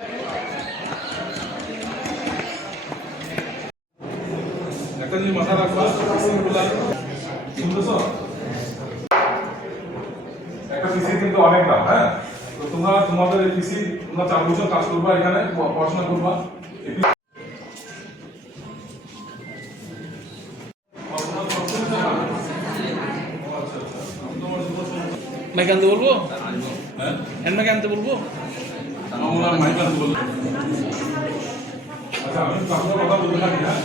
একটা জিনিস মাথা রাখবা, শুনতেছো? একটা পিসি কিন্তু অনেক দাম, হ্যাঁ? তো তোমরা তোমাদের এই পিসি তোমরা 4 বছর কাজ করবা, এখানে পড়াশোনা করবা। মাইক আনতে বলবো? হ্যাঁ, মাইক আনতে বলবো? আমার মাইক আনতে বলবো। আচ্ছা, আমি আপনার কথা বলতে থাকি, হ্যাঁ?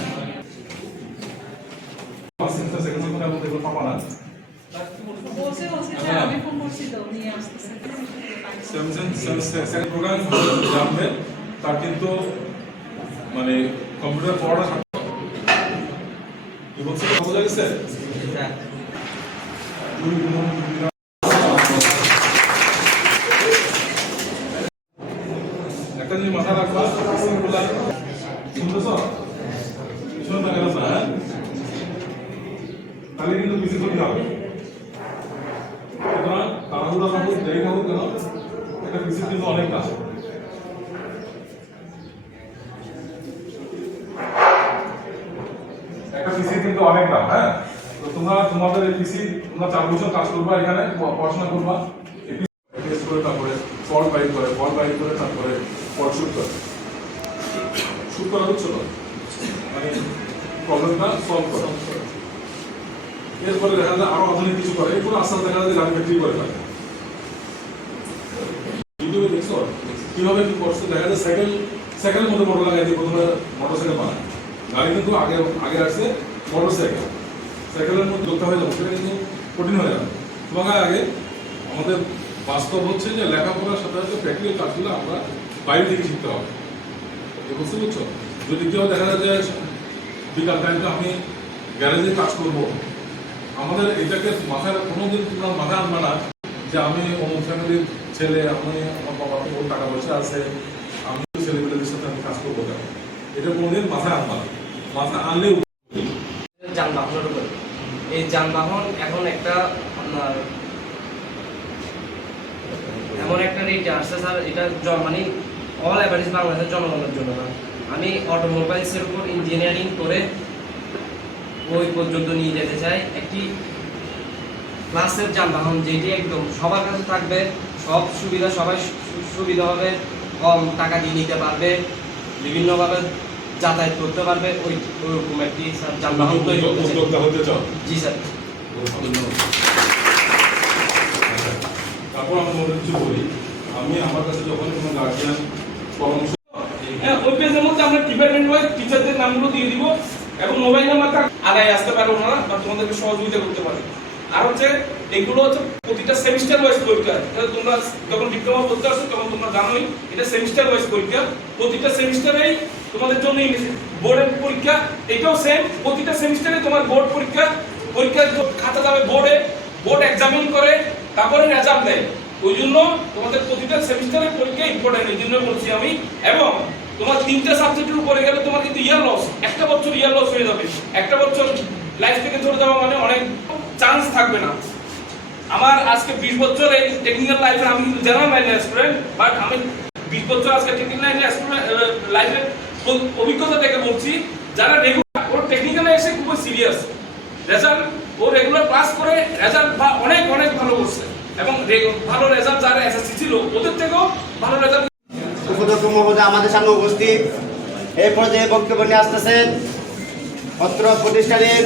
তার কিন্তু মানে কম্পিউটার পড়াটা বোঝা গেছে। একটা জিনিস মাথা রাখবা, শুনতেছ? শুনতে গেল না, হ্যাঁ? তাহলে কিন্তু বেশি ক্ষতি হবে। সুতরাং তাড়াহুড়া থাকুক, দেরি থাকুক কেন, একটা পিসি কিন্তু অনেক কাজ। একটা পিসি কিন্তু অনেক দাম, হ্যাঁ? তো তোমরা তোমাদের এই পিসি তোমরা 4 বছর কাজ করবা, এখানে পড়াশোনা করবা, তারপরে ফল্ট বাইট করে তারপরে ফল্ট শুট করা হচ্ছে তো, মানে প্রবলেমটা সলভ করা। এরপরে দেখা যায় আরো আধুনিক কিছু করে, এরপরে আস্তে আস্তে দেখা যায় গাড়ি বিক্রি করে থাকে। ভিডিও দেখছো কিভাবে কি করছে? দেখা যায় সাইকেলের মধ্যে মোটর লাগাই দিয়ে প্রথমে মোটরসাইকেল বানায়। গাড়ি কিন্তু আগে আসছে সাইকেলের মধ্যে যোগটা হয়ে যাবে, সেটা কিন্তু কঠিন হয়ে যাবে। তোমাকে আগে আমাদের বাস্তব হচ্ছে যে লেখাপড়ার সাথে সাথে প্র্যাকটিক্যাল কাজগুলো আমরা বাইরে থেকে শিখতে হবে। বুঝতে পারছো? যদি কেউ দেখা যায় যে বিকাল টাইমটা আমি গ্যারেজে কাজ করবো, আমাদের এটাকে মাথায় কোনোদিন তোমরা মাথায় আনবে না যে আমি অমুক ফ্যামিলির ছেলে, আমি আমার বাবা ওর টাকা পয়সা আছে, আমি ছেলেমেয়েদের সাথে আমি কাজ করবো কেন, এটা কোনোদিন মাথায় আনবা না। মাথায় আনলে যানবাহনের উপর এই যানবাহন এখন একটা আপনার এমন একটা রেটে আসছে স্যার, এটা মানে অল অ্যাভারেজ বাংলাদেশের জনগণের জন্য না। আমি অটোমোবাইলসের উপর ইঞ্জিনিয়ারিং করে ওই পর্যন্ত নিয়ে যেতে চাই একটি ক্লাসের যানবাহন, যেটি একদম সবার কাছে থাকবে, সব সুবিধা সবাই সুবিধা হবে, কম টাকা দিয়ে নিতে পারবে, বিভিন্নভাবে যাতায়াত করতে পারবে, ওইরকম একটি যানবাহন তৈরি হতে চাও। জি স্যার। তারপর আমি মনে কিছু বলি, আমি আমার কাছে যখন কোনো গার্জিয়ান পরামর্শ, ওই পেজের মধ্যে আমরা ডিপার্টমেন্ট ওয়াইজ টিচারদের নামগুলো দিয়ে দিব এবং মোবাইল নাম্বারটা আগায় আসতে পারে ওনারা, বা তোমাদেরকে সহযোগিতা করতে পারে। আর হচ্ছে এগুলো হচ্ছে প্রতিটা সেমিস্টার ওয়াইজ পরীক্ষা। তোমরা যখন ডিপ্লোমা করতে আসছো তখন তোমরা জানোই এটা সেমিস্টার ওয়াইজ পরীক্ষা। প্রতিটা সেমিস্টারেই তোমাদের জন্য বোর্ডের পরীক্ষা, এটাও সেম। প্রতিটা সেমিস্টারে তোমার বোর্ড পরীক্ষার খাতা যাবে বোর্ড এক্সামিন করে, তারপরে রেজাল্ট দেয়। ওই জন্য তোমাদের প্রতিটা সেমিস্টারের পরীক্ষা ইম্পর্টেন্ট, এই জন্য বলছি আমি। এবং তোমার 3টা সাবজেক্টের উপরে গেলে তোমার কিন্তু ইয়ার লস, একটা বছর ইয়ার লস হয়ে যাবে। একটা বছর লাইফ থেকে চলে যাওয়া মানে অনেক চান্স থাকবে না। আমার আজকে 20 বছর এই টেকনিক্যাল লাইফে, আমি কিন্তু জেনারেল লাইনের স্টুডেন্ট, বাট আমি 20 বছর আজকে টেকনিক্যাল লাইফের অভিজ্ঞতা থেকে বলছি, যারা রেগুলার ওর টেকনিক্যালে এসে খুব সিরিয়াস, রেজাল্ট ও রেগুলার ক্লাস করে রেজাল্ট অনেক অনেক ভালো করছে, এবং ভালো রেজাল্ট যারা এসএসসি ছিল ওদের থেকেও ভালো রেজাল্ট। উপাধ্যক্ষ মহোদয় আমাদের সামনে উপস্থিত, এই পর্যায়ে বক্তব্য নিয়ে আসতেছেন অত্র প্রতিষ্ঠানের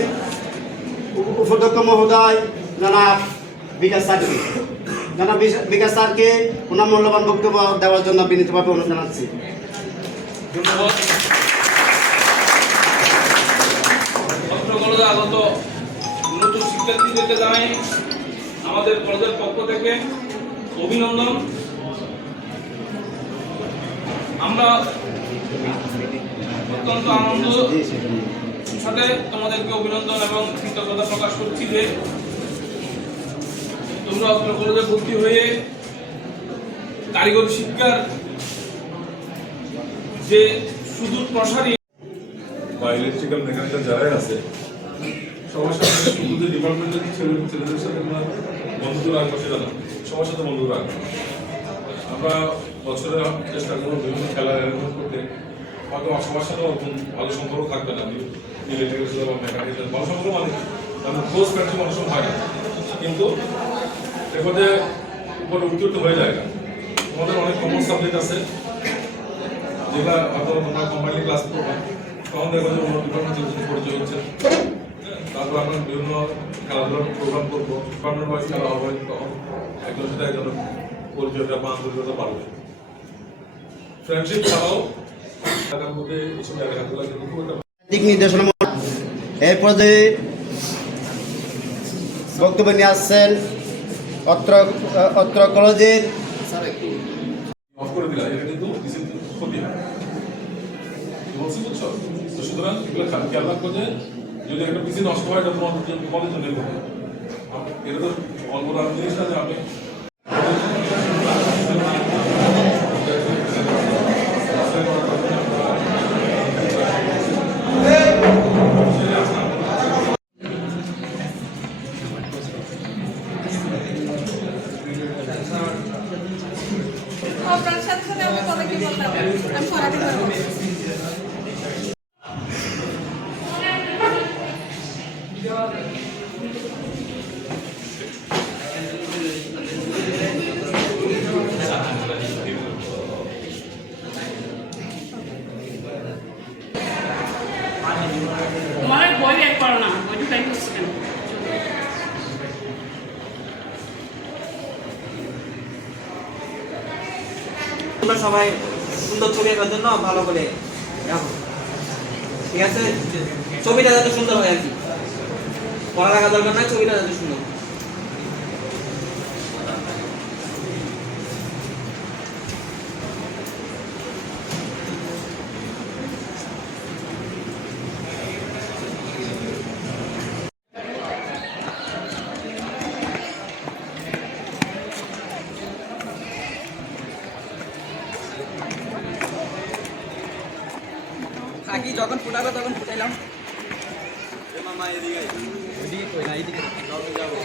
উপাধ্যক্ষ মহোদয় জনাব বিকাশ স্যারকে। জনাব বিকাশ স্যারকে ওনার মূল্যবান বক্তব্য দেওয়ার জন্য বিনীতভাবে অনুরোধ জানাচ্ছি। ধন্যবাদ। অত্র কলেজে আগত নতুন শিক্ষার্থীদেরকে জানাই আমাদের কলেজের পক্ষ থেকে অভিনন্দন। আমরা অত্যন্ত আনন্দ সাথে তোমাদেরকে অভিনন্দন এবং কৃতজ্ঞতা প্রকাশ করছি যে তোমরা অত্র কলেজে ভর্তি হয়ে কারিগরি শিক্ষার যে সুদূর প্রসারী বা ইলেকট্রিক্যাল মেকানিক্যাল যারাই আছে সবার সাথে শুধু ডিপার্টমেন্টের ছেলেদের সাথে আমরা বন্ধুত্ব রাখবো, সেটা না, সবার সাথে বন্ধুত্ব রাখবো। আমরা বছরে চেষ্টা করবো বিভিন্ন খেলার অ্যারেঞ্জমেন্ট করতে। হয়তো সবার সাথে ওরকম ভালো সম্পর্ক থাকবে না, ইলেকট্রিক্যাল সাথে বা মেকানিক্যাল ভালো সম্পর্ক মানে ক্লোজ ফ্রেন্ডশিপ অনেক সময় হয় না, কিন্তু এরপরে উপরে উত্তীর্ণ হয়ে যায় না। আমাদের অনেক কমন সাবজেক্ট আছে যেগুলো হয়তো তোমরা কম্বাইন্ড ক্লাস করবে, তখন দেখো যে অন্য ডিপার্টমেন্টের পরিচয় হচ্ছে। তারপর আমরা বিভিন্ন খেলাধুলার প্রোগ্রাম করবো, ডিপার্টমেন্ট ওয়াইজ খেলা হবে, তখন একজন সাথে একজনের পরিচয়টা বা আন্তরিকতা বাড়বে। ফ্রেন্ডশিপ ছাড়াও এলাকার মধ্যে এইসব এলাকাগুলো কিন্তু খুব একটা দিক নির্দেশনা এরপর যে বক্তব্য নিয়ে আসছেন অত্র কলেজের অফ করে দিলা, এটা কিন্তু ডিসিপ্লিন ক্ষতি হয়। বলছি বুঝছো? তো সুতরাং এগুলো খেয়াল রাখবো যে যদি একটা পিসি নষ্ট হয় এটা তোমার কলেজ জন্য করবে। এটা তো অল্প দাম জিনিস না যে আমি আপনার সাথে সাথে আমি সবাইকে বললাম আমি পড়াতে পারবো। তোমার বই এক করো না, বইটা তাই করছি কেন? তোমরা সবাই সুন্দর ছবি আঁকার জন্য ভালো করে রাখো, ঠিক আছে? ছবিটা যাতে সুন্দর হয় আর কি, পড়া রাখা দরকার নয়, ছবিটা যাতে সুন্দর। থাকি যখন ফুটাবে তখন ফুটাইলাম। মামা এদিকে এদিকে কই না, এদিকে যাবো।